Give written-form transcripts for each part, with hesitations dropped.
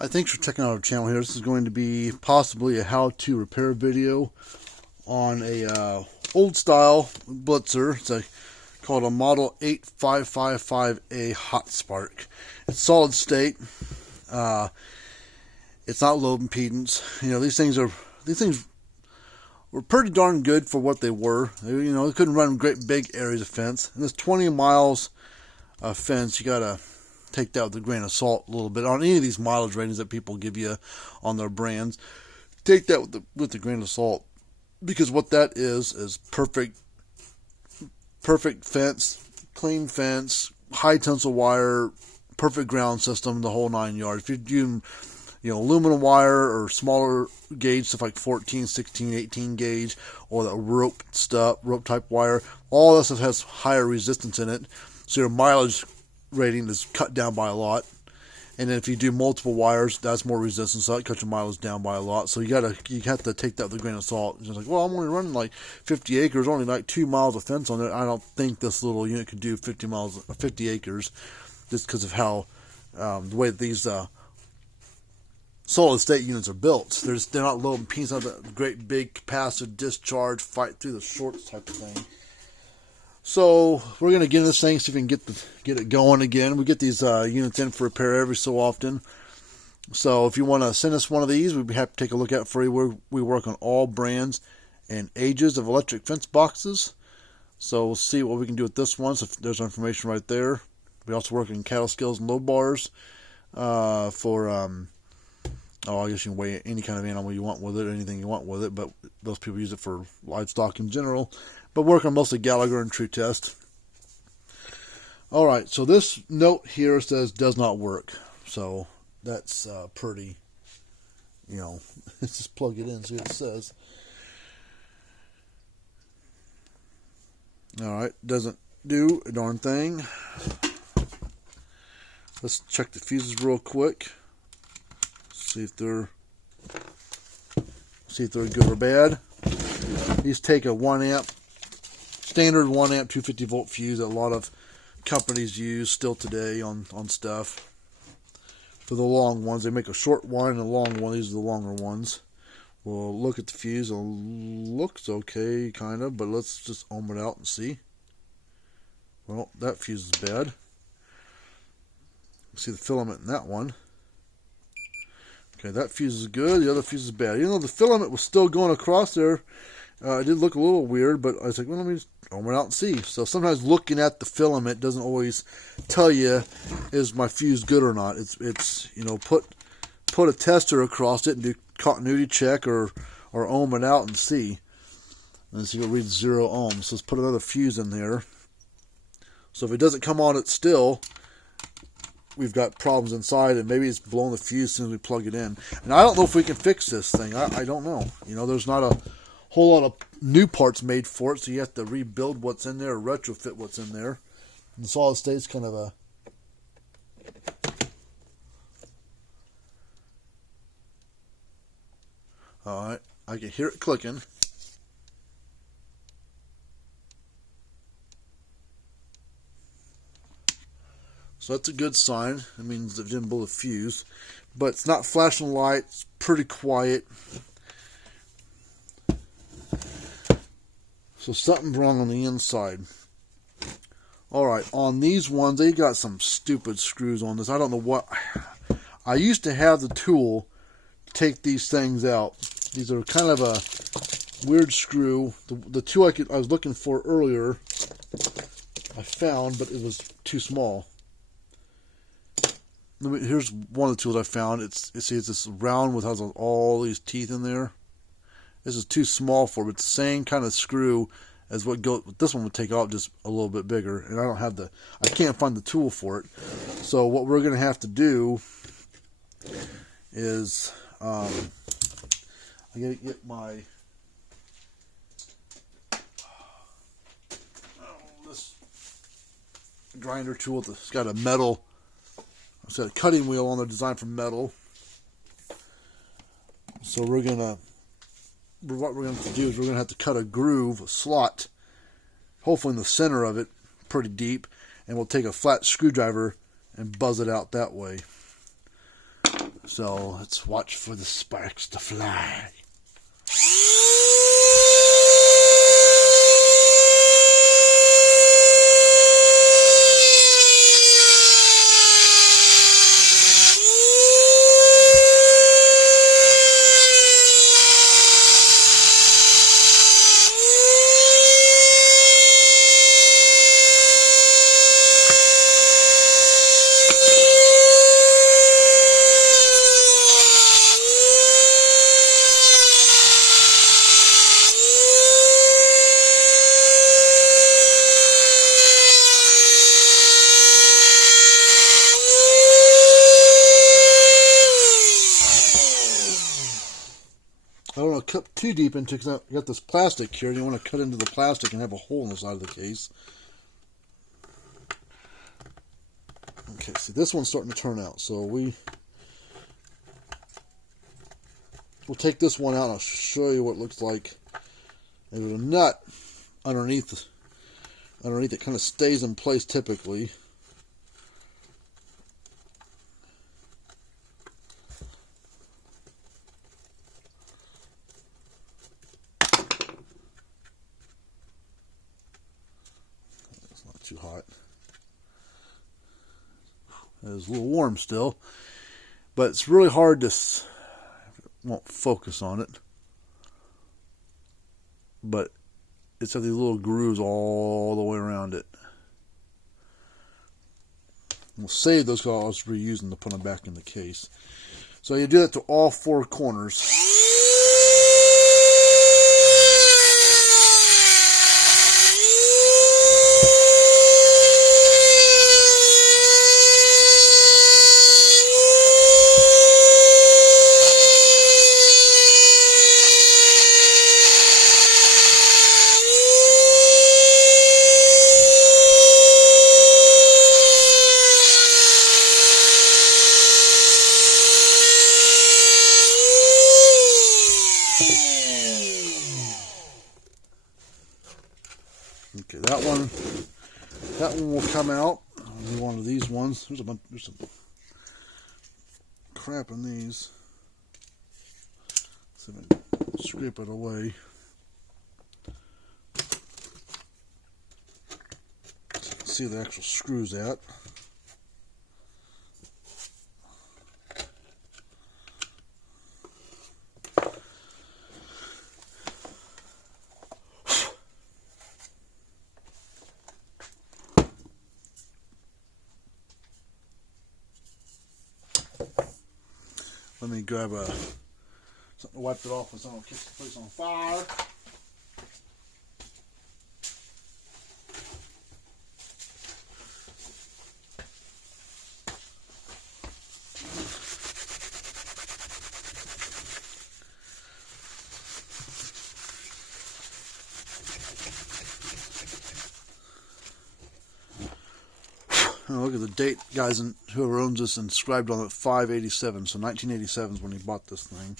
Hi, thanks for checking out our channel here. This is going to be possibly a how-to repair video on a old style Blitzer. It's called a Model 8555A Hot Spark. It's solid state. It's not low impedance. You know, these things were pretty darn good for what they were. They couldn't run great big areas of fence. And this 20 miles of fence, you gotta take that with a grain of salt a little bit. On any of these mileage ratings that people give you on their brands, take that with a grain of salt, because what that is perfect fence, clean fence, high tensile wire, perfect ground system, the whole 9 yards. If you're doing aluminum wire or smaller gauge stuff like 14, 16, 18 gauge, or the rope type wire, all that stuff has higher resistance in it, so your mileage rating is cut down by a lot. And then if you do multiple wires, that's more resistance, so that cuts your mileage down by a lot. So you have to take that with a grain of salt. It's just like, well, I'm only running like 50 acres, only like 2 miles of fence on it. I don't think this little unit could do 50 acres, just because of how the way that these solid state units are built. They're not low impedance, not a great big capacitive discharge, fight through the shorts type of thing. So we're going to get into this thing, see if we can get it going again. We get these units in for repair every so often. So if you want to send us one of these, we'd be happy to take a look at it for you. We work on all brands and ages of electric fence boxes. So we'll see what we can do with this one. So there's information right there. We also work in cattle scales and low bars for I guess you can weigh any kind of animal you want with it, anything you want with it, but those people use it for livestock in general. But work on mostly Gallagher and True Test. Alright, so this note here says does not work. So that's pretty, let's just plug it in, see what it says. Alright, doesn't do a darn thing. Let's check the fuses real quick. See if they're good or bad. These take a 1 amp, standard 1 amp 250 volt fuse that a lot of companies use still today on stuff. For the long ones, they make a short one and a long one. These are the longer ones. We'll look at the fuse. It looks okay, kind of, but let's just ohm it out and see. Well, that fuse is bad. See the filament in that one. Okay, that fuse is good. The other fuse is bad. Even though the filament was still going across there, it did look a little weird, but I was like, well, let me just ohm it out and see. So sometimes looking at the filament doesn't always tell you, is my fuse good or not. It's put a tester across it and do continuity check or ohm it out and see. And see, it reads 0 ohms. So let's put another fuse in there. So if it doesn't come on it still, we've got problems inside, and maybe it's blowing the fuse as soon as we plug it in. And I don't know if we can fix this thing. I don't know. There's not a whole lot of new parts made for it, so you have to rebuild what's in there or retrofit what's in there. And solid state's kind of a... Alright, I can hear it clicking. So that's a good sign. It means it didn't blow the fuse. But it's not flashing lights. Pretty quiet. So something's wrong on the inside. Alright, on these ones, they got some stupid screws on this. I don't know what... I used to have the tool to take these things out. These are kind of a weird screw. The two I was looking for earlier, I found, but it was too small. Here's one of the tools I found. It's this round with has all these teeth in there. This is too small for it. It's the same kind of screw as what this one would take off, just a little bit bigger. And I can't find the tool for it. So what we're going to have to do is I got to get my this grinder tool. It's got a metal. It's got a cutting wheel on there designed for metal. So what we're gonna have to do is we're gonna have to cut a groove, a slot, hopefully in the center of it, pretty deep, and we'll take a flat screwdriver and buzz it out that way. So let's watch for the sparks to fly. I don't want to cut too deep into, because I got this plastic here. You want to cut into the plastic and have a hole in the side of the case. Okay, see, this one's starting to turn out. So we'll take this one out and I'll show you what it looks like. There's a nut underneath it, kind of stays in place typically. Too hot. It's a little warm still, but it's really hard to, won't focus on it, but it's got these little grooves all the way around it. We'll save those because I was reusing to put them back in the case. So you do that to all four corners. Okay, that one will come out. I'll do one of these ones. There's some crap in these. So I'm gonna scrape it away. So you can see the actual screws at. Let me grab something to wipe it off with, so I don't catch the place on fire. Oh, look at the date, guys, and whoever owns this inscribed on it 587. So 1987 is when he bought this thing.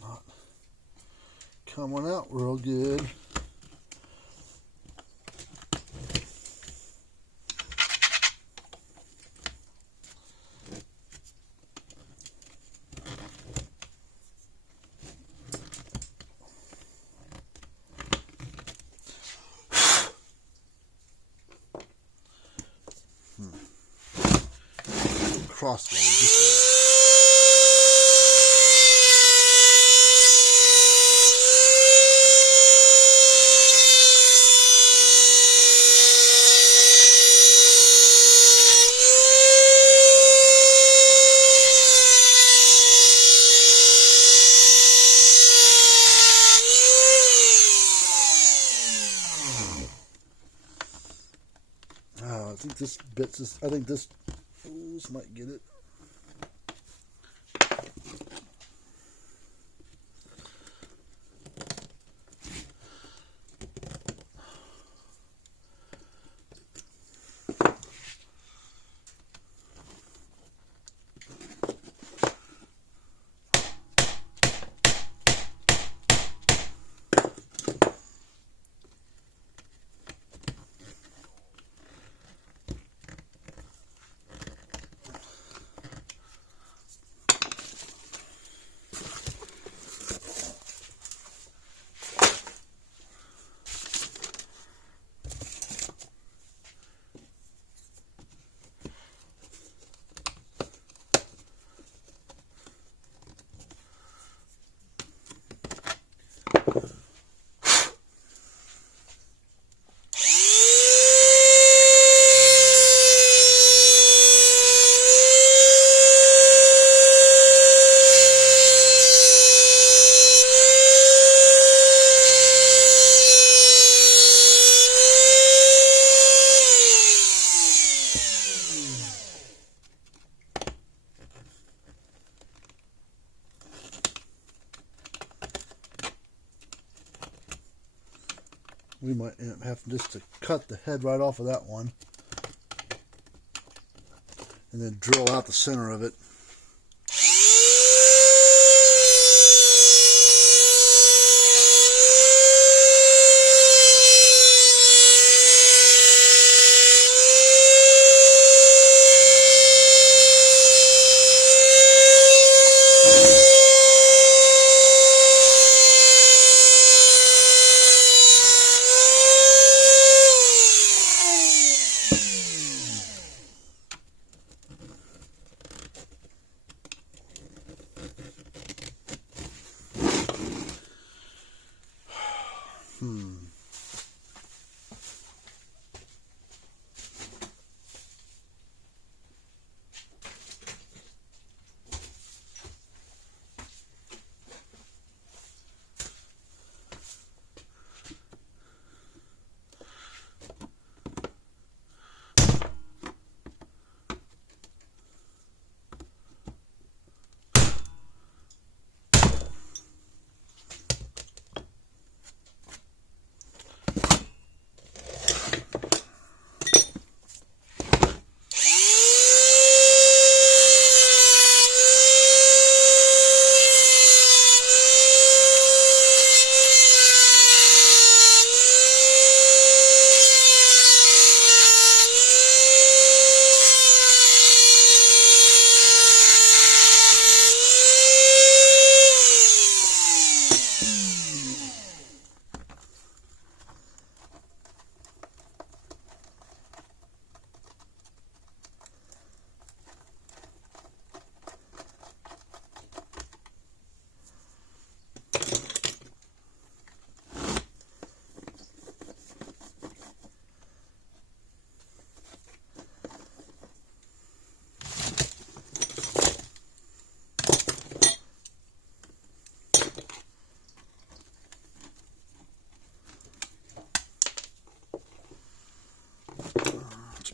Not coming out real good. Crossway. think this bits this. I think this. Oh, this might get it. We might end up having just to cut the head right off of that one and then drill out the center of it.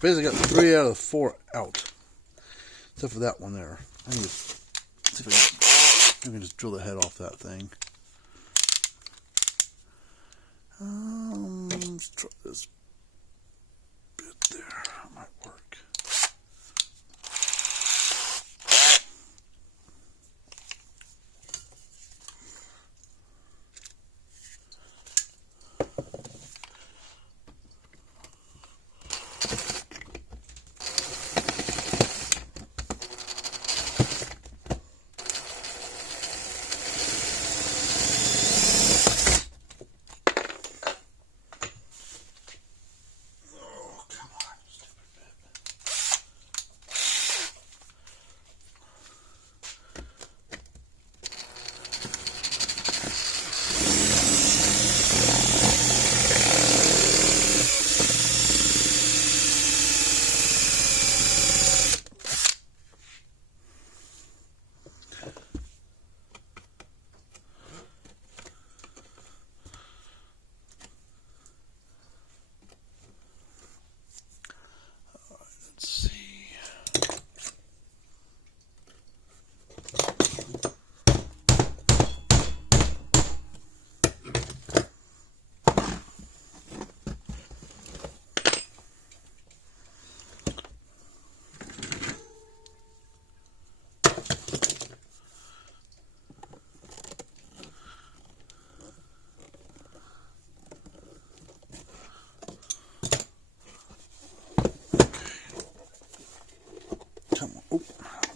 Basically got 3 out of the 4 out, except for that one there. I can just see if I can just drill the head off that thing. Let's try this bit there. That might work.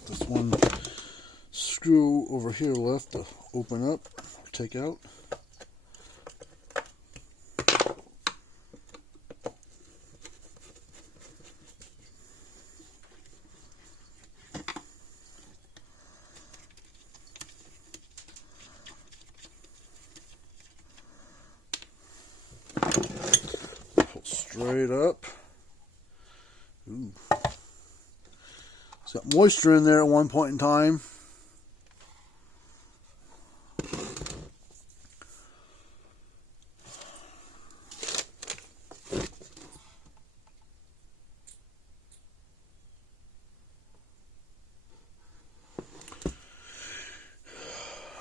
This one screw over here left to open up, take out. Pull straight up. Ooh. It's got moisture in there at one point in time.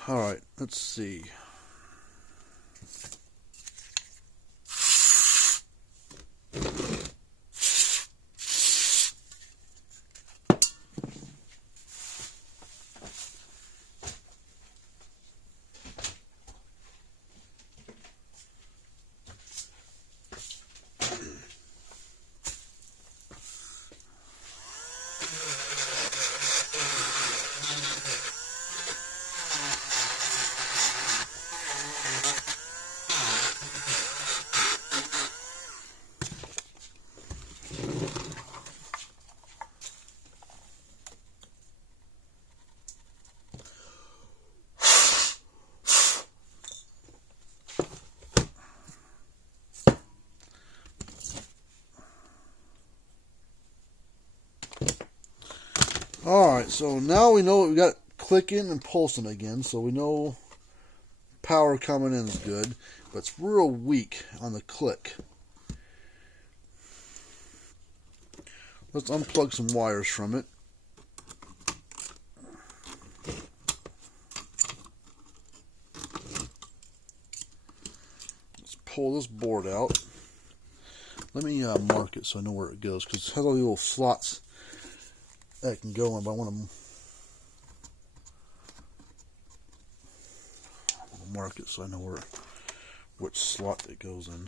All right, let's see. Alright, so now we know we got clicking and pulsing again, so we know power coming in is good, but it's real weak on the click. Let's unplug some wires from it. Let's pull this board out. Let me mark it so I know where it goes, because it has all these little slots that can go in, but I want to mark it so I know which slot it goes in.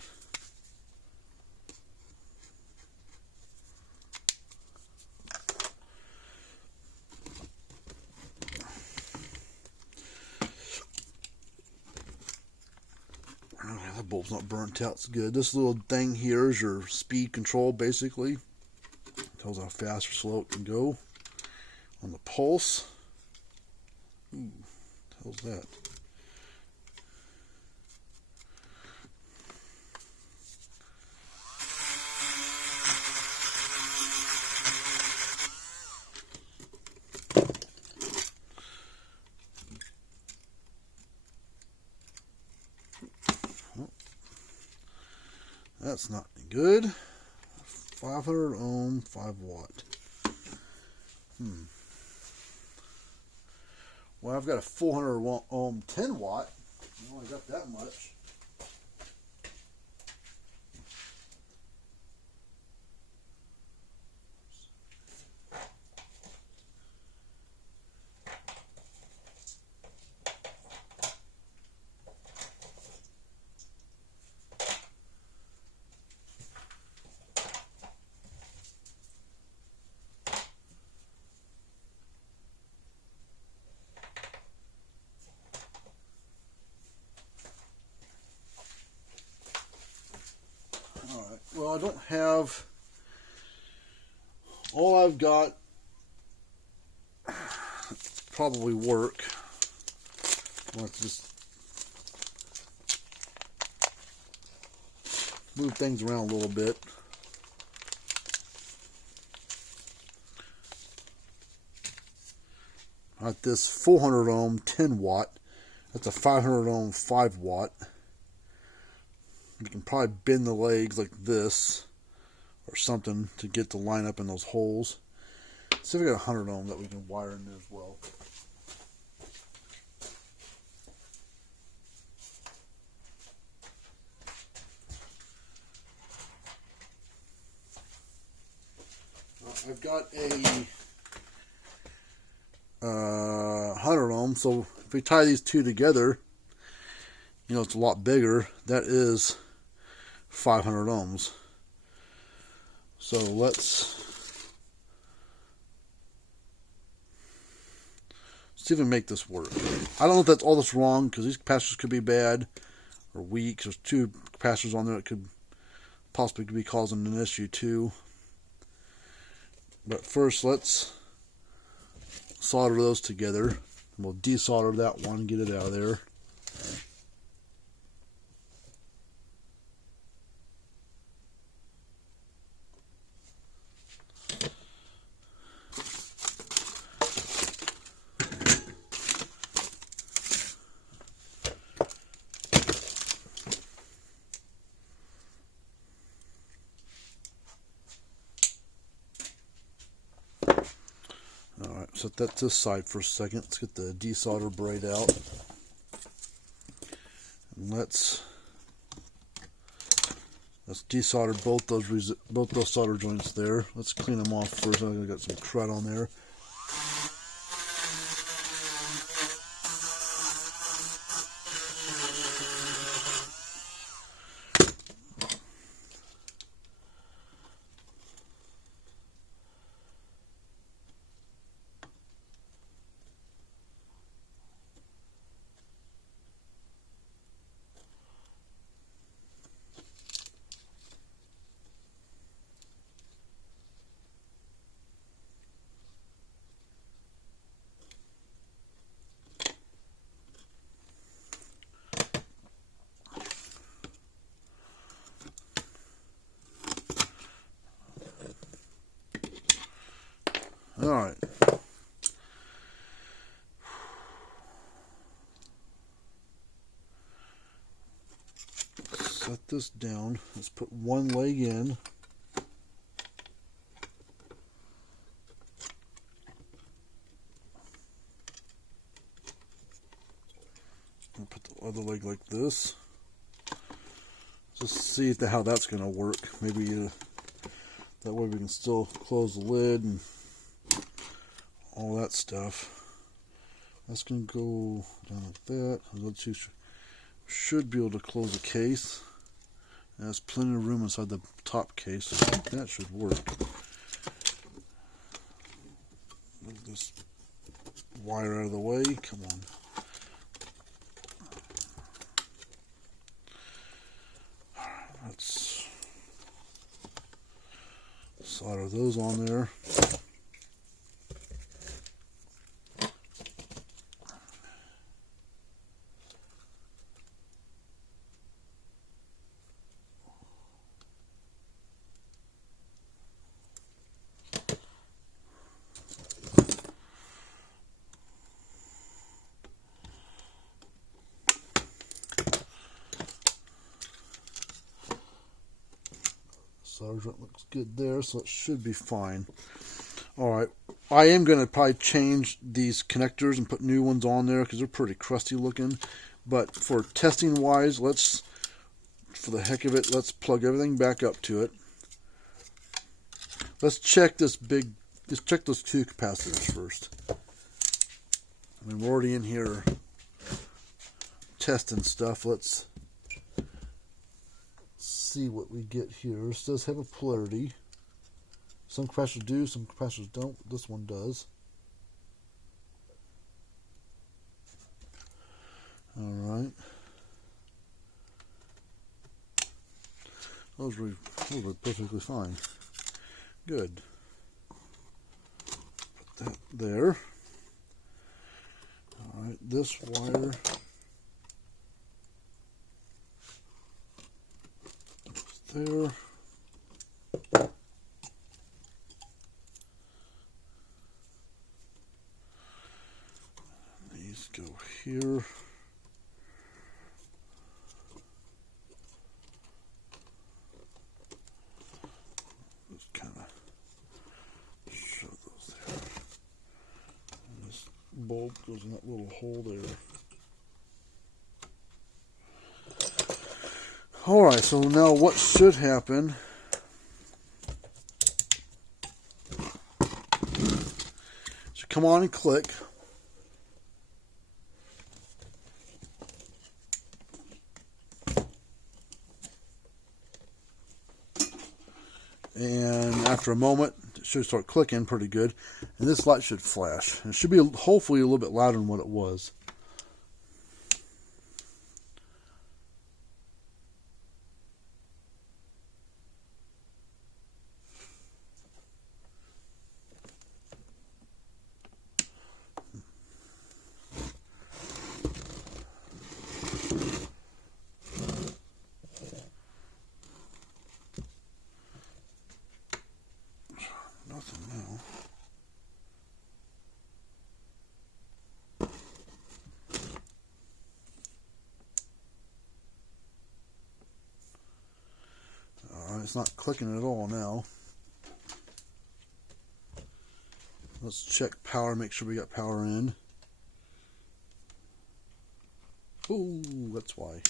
Okay, that bulb's not burnt out. It's good. This little thing here is your speed control, basically. It tells how fast or slow it can go. On the pulse, ooh, how's that? Oh, that's not good. 500 ohm, 5 watt. Well, I've got a 400 ohm 10 watt. I only got that much. Well, I don't have, all I've got probably work. I'll have to just move things around a little bit. Got this 400 ohm 10 watt. That's a 500 ohm 5 watt. You can probably bend the legs like this or something to get to line up in those holes. Let's see if we got a 100 ohm that we can wire in there as well. I've got a 100 ohms. So if we tie these two together, you know, it's a lot bigger. That is 500 ohms. So let's see if we can make this work. I don't know if that's all that's wrong, because these capacitors could be bad or weak. There's two capacitors on there that could possibly be causing an issue too. But first, let's solder those together. We'll desolder that one and get it out of there. Alright, set that to the side for a second. Let's get the desolder braid out. And let's desolder both those solder joints there. Let's clean them off first. I got some crud on there. Alright. Set this down. Let's put one leg in. And put the other leg like this. Just see how that's going to work. Maybe that way we can still close the lid and all that stuff. That's going to go down like that. The other two should be able to close the case. There's plenty of room inside the top case, so I think that should work. Move this wire out of the way. Come on. Let's solder those on there. Solder looks good there, so it should be fine. Alright, I am going to probably change these connectors and put new ones on there because they're pretty crusty looking. But for testing wise, for the heck of it, let's plug everything back up to it. Let's check let's check those two capacitors first. I mean, we're already in here testing stuff. Let's see what we get here. This does have a polarity. Some capacitors do, some capacitors don't. This one does. Alright. Those were perfectly fine. Good. Put that there. Alright, this wire there. These go here. Just kind of show those there. And this bulb goes in that little hole there. Alright, so now what should happen should come on and click. after a moment, it should start clicking pretty good, and this light should flash. And it should be hopefully a little bit louder than what it was. Nothing now. It's not clicking at all now. Let's check power, make sure we got power in. Ooh, that's why.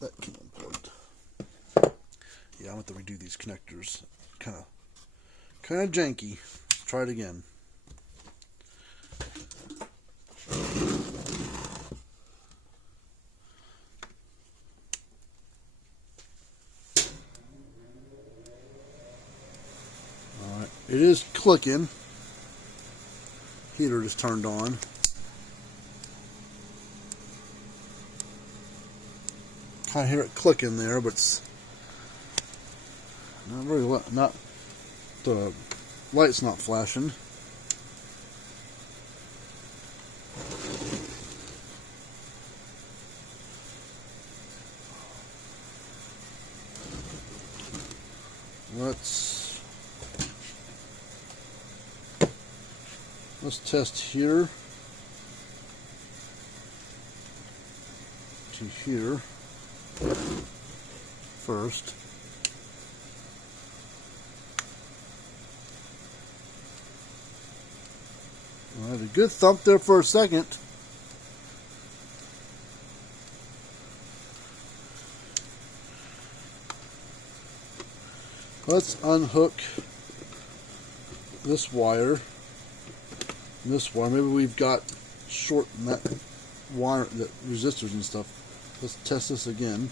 That came unplugged. Yeah, I'm going to have to redo these connectors. Kind of janky. Let's try it again. Alright, it is clicking. Heater just turned on. Kind of hear it clicking there, but it's not really, not the light's not flashing. Let's test here to here first. I had a good thump there for a second. Let's unhook this wire. This wire. Maybe we've got short in that wire, that resistors and stuff. Let's test this again.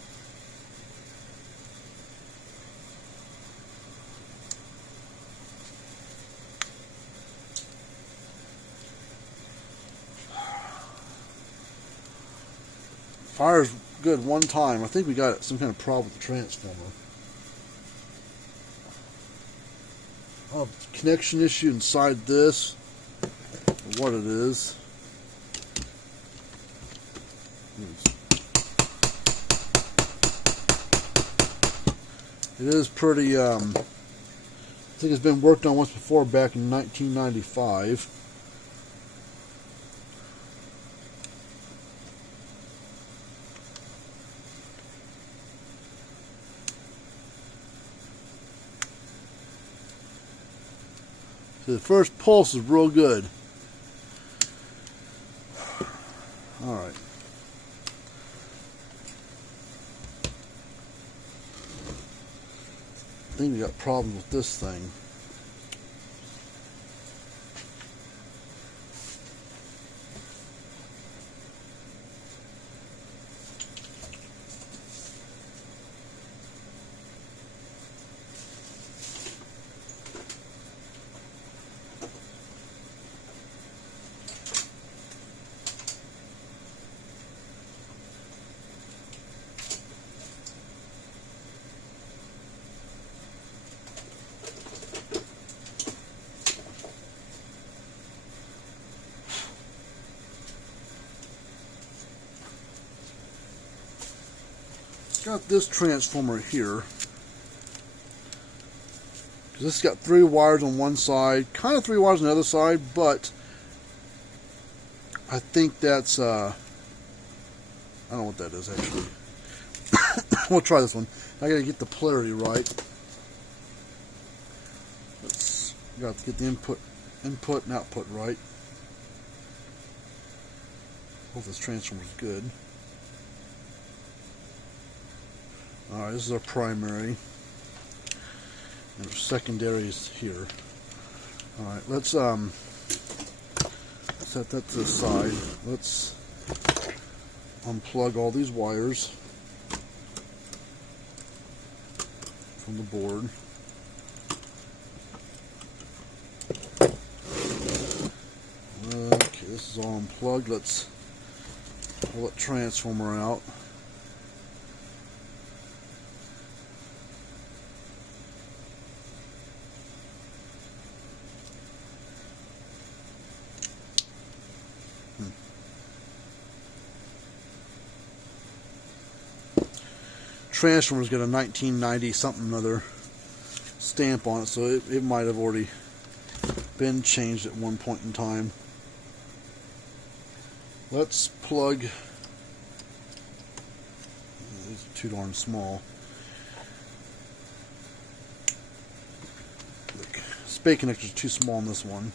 Fire's good one time. I think we got some kind of problem with the transformer. Oh, connection issue inside this. What it is. It is pretty, I think it's been worked on once before back in 1995. So the first pulse is real good. Alright. I think we got problems with this thing. Got this transformer here. This has got 3 wires on one side, kind of 3 wires on the other side, but I think that's I don't know what that is actually. We'll try this one. I gotta get the polarity right. Got to get the input and output right. Hope this transformer is good. Alright, this is our primary. And our secondary is here. Alright, let's set that to the side. Let's unplug all these wires. from the board. Okay, this is all unplugged. Let's pull that transformer out. Transformer's got a 1990 something other stamp on it, so it might have already been changed at one point in time. Let's plug. These are too darn small. The spade connectors are too small on this one,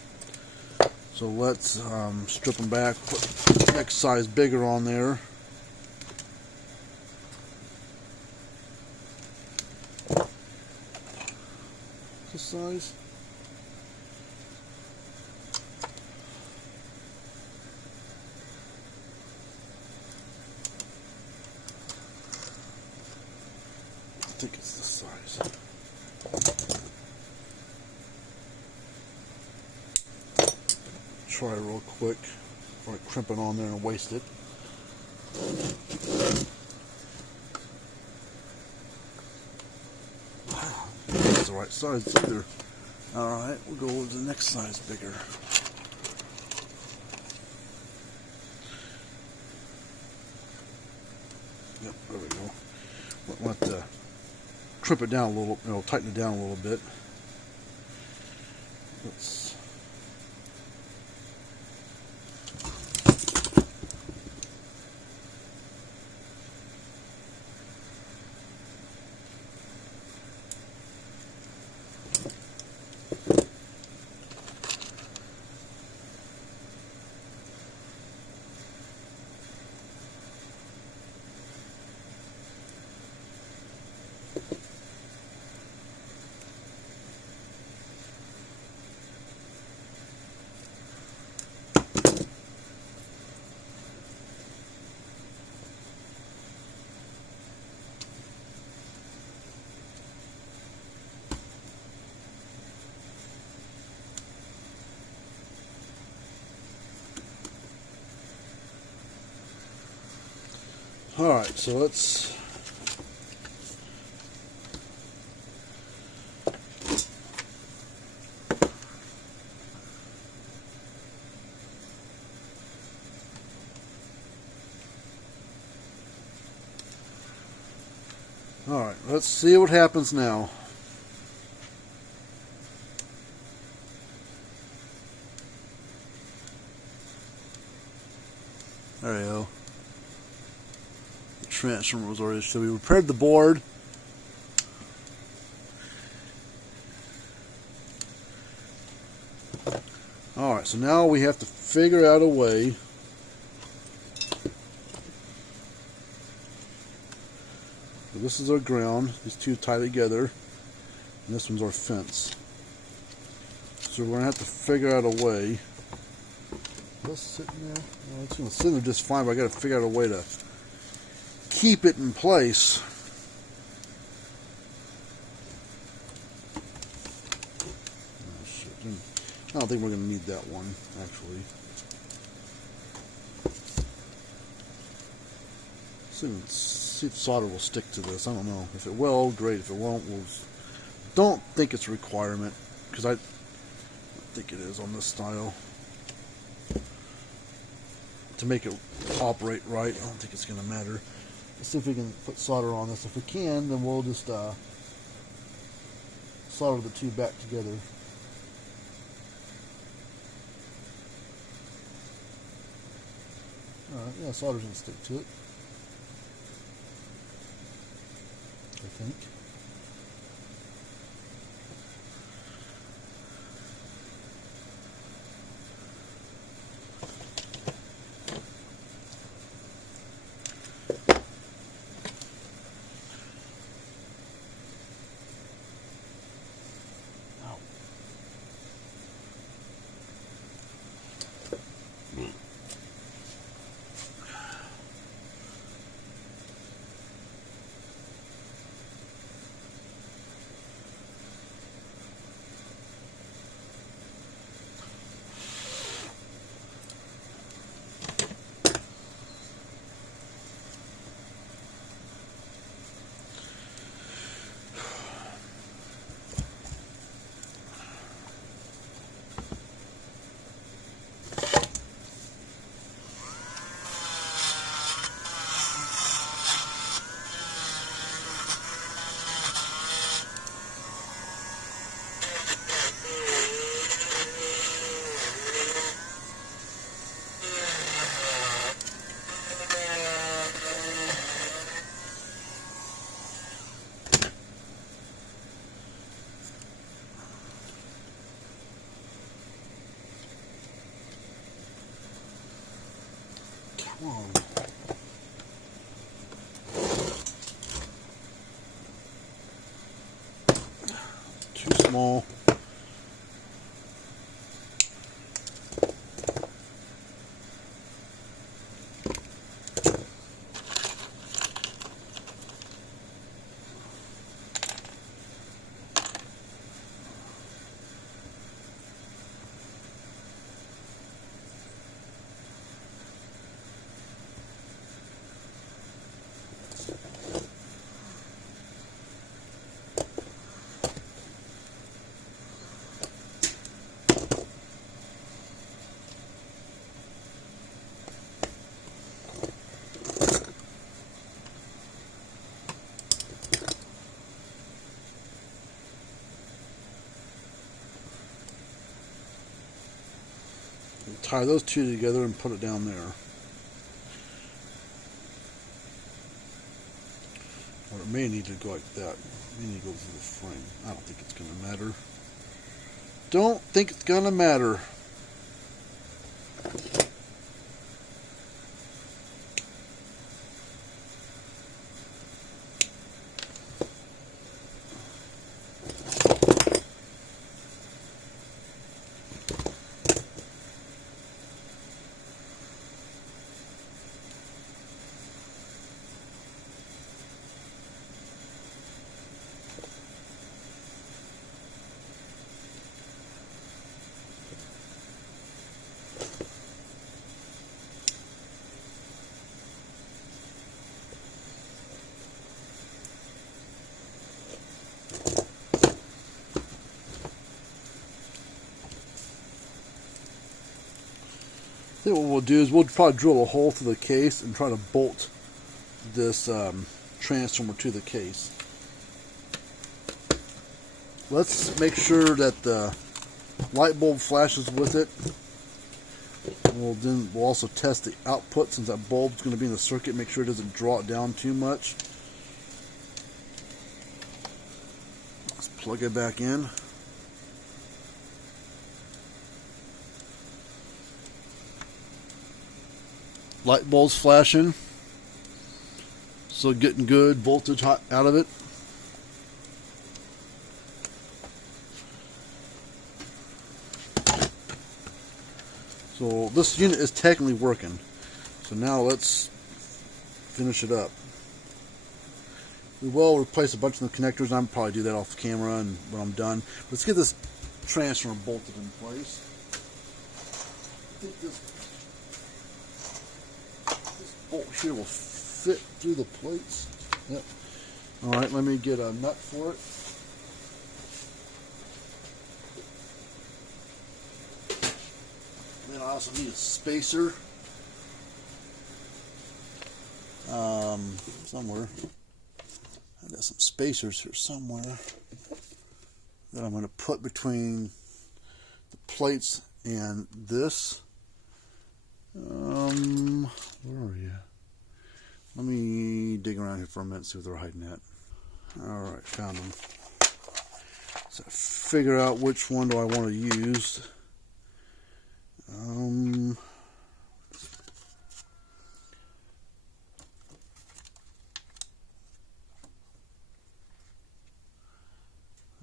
so let's strip them back, put the next size bigger on there. Size. I think it's this size. Try real quick before I crimp it on there and waste it. That's the right size either. Alright, we'll go with the next size bigger. Yep, there we go. We'll have to trim it down a little, tighten it down a little bit. Let's Alright, so let's let's see what happens now. There you go. The transformer was already, so we repaired the board. Alright, so now we have to figure out a way so this is our ground, these two tie together, and this one's our fence. So we're going to have to figure out a way. This sitting there? No, it's going to sit there just fine, but I got to figure out a way to keep it in place. Oh, shit. I don't think we're going to need that one, actually. See if solder will stick to this. I don't know. If it will, great. If it won't, we'll... Don't think it's a requirement, because I think it is on this style. To make it operate right, I don't think it's going to matter. Let's see if we can put solder on this. If we can, then we'll just solder the two back together. Alright, yeah, solder's going to stick to it, I think. Come on. Too small. Tie those two together and put it down there. Or it may need to go like that. It may need to go through the frame. I don't think it's going to matter. Don't think it's going to matter. I think what we'll do is we'll probably drill a hole through the case and try to bolt this transformer to the case. Let's make sure that the light bulb flashes with it. We'll also test the output, since that bulb's going to be in the circuit. Make sure it doesn't draw it down too much. Let's plug it back in. Light bulbs flashing, so getting good voltage out of it. So this unit is technically working. So now let's finish it up. We will replace a bunch of the connectors. I'll probably do that off camera and when I'm done. Let's get this transformer bolted in place. I think this bolt here will fit through the plates. Yep. Alright, let me get a nut for it. And then I also need a spacer. Somewhere. I got some spacers here somewhere that I'm going to put between the plates and this. Where are you? Let me dig around here for a minute and see what they're hiding at. Alright, found them. So figure out which one do I want to use.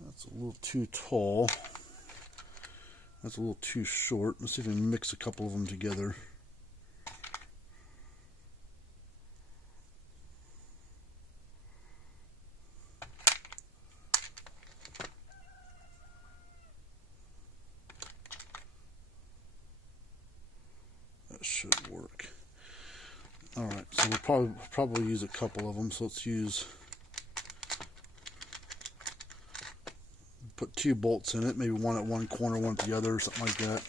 That's a little too tall. That's a little too short. Let's see if we can mix a couple of them together. That should work. Alright, so we'll probably use a couple of them. So let's put 2 bolts in it, maybe one at one corner, one at the other, or something like that.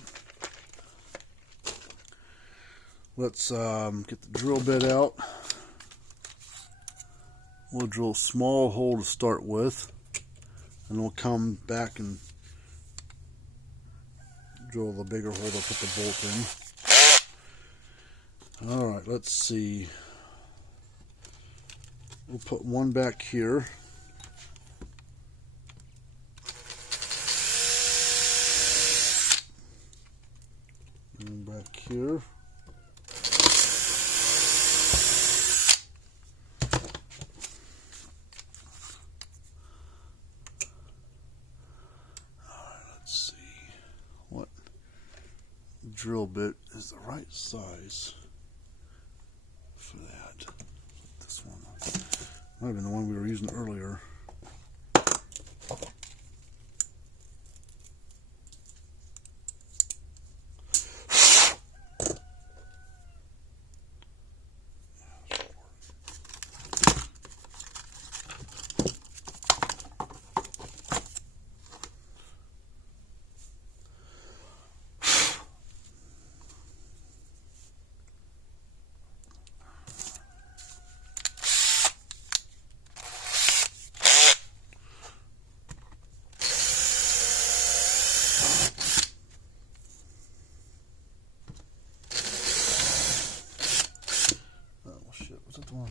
Let's get the drill bit out. We'll drill a small hole to start with, and we'll come back and drill the bigger hole to put the bolt in. Alright, let's see. We'll put one back here. And back here. drill bit is the right size for that. This one might have been the one we were using earlier.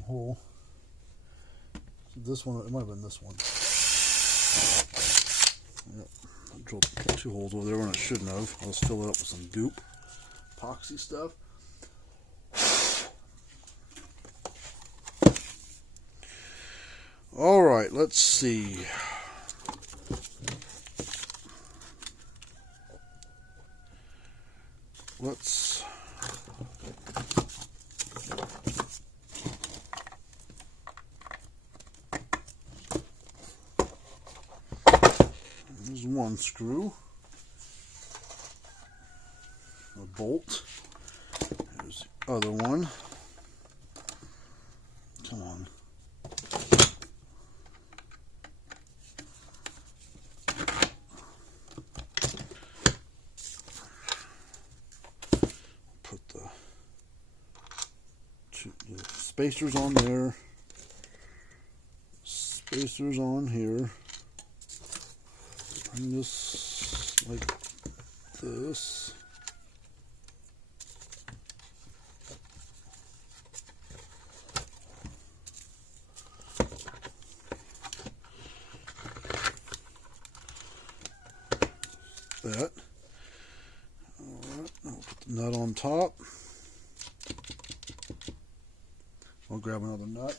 Hole. So this one, it might have been this one. Yep. I drilled 2 holes over there when I shouldn't have. I'll just fill it up with some goop, epoxy stuff. All right, let's see. There's one screw, a bolt. There's the other one. Come on. Put the spacers on there. Spacers on here. Bring this like this. That. Alright, I'll put the nut on top. I'll grab another nut.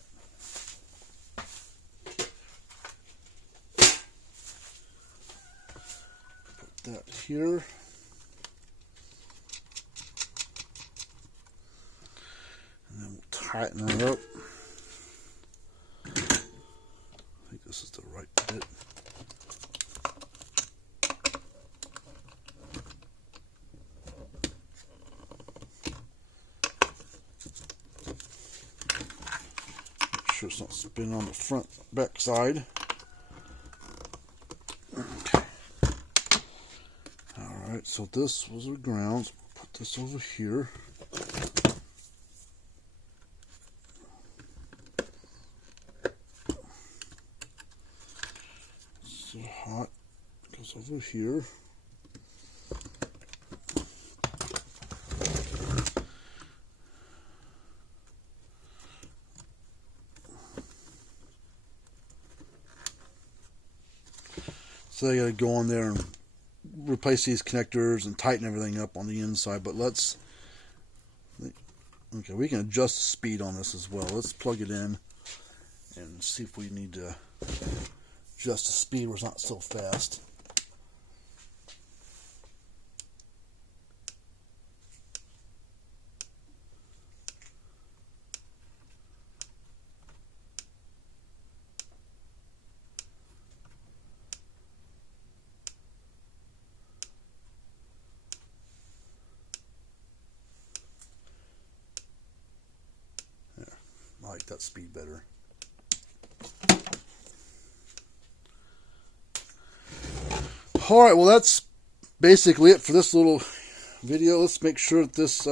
That here. And then we'll tighten it up. I think this is the right bit. Make sure it's not spinning on the back side. So this was our grounds. Put this over here. So hot goes over here. So I got to go on there and replace these connectors and tighten everything up on the inside, but let's, okay, we can adjust the speed on this as well. Let's plug it in and see if we need to adjust the speed where it's not so fast. I like that speed better. Alright, well that's basically it for this little video. Let's make sure that this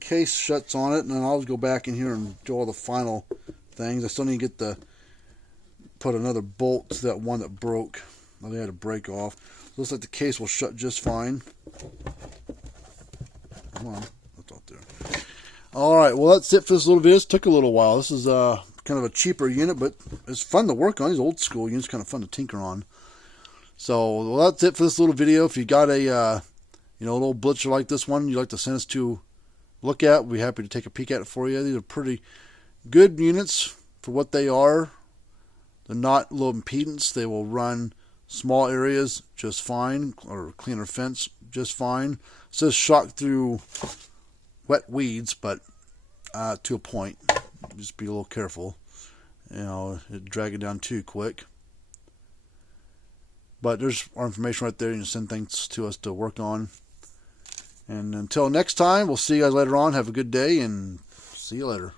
case shuts on it, and then I'll go back in here and do all the final things. I still need to get put another bolt to that one that broke. I think I had to break off. Looks like the case will shut just fine. Come on, that's out there. Alright, well that's it for this little video. This took a little while. This is kind of a cheaper unit, but it's fun to work on. These old school units kind of fun to tinker on. So, well, that's it for this little video. If you got a little Blitzer like this one you'd like to send us to look at, we'll be happy to take a peek at it for you. These are pretty good units for what they are. They're not low impedance. They will run small areas just fine, or cleaner fence just fine. It says shock through wet weeds, but to a point. Just be a little careful. You know, drag it down too quick. But there's our information right there. You can send things to us to work on. And until next time, we'll see you guys later on. Have a good day, and see you later.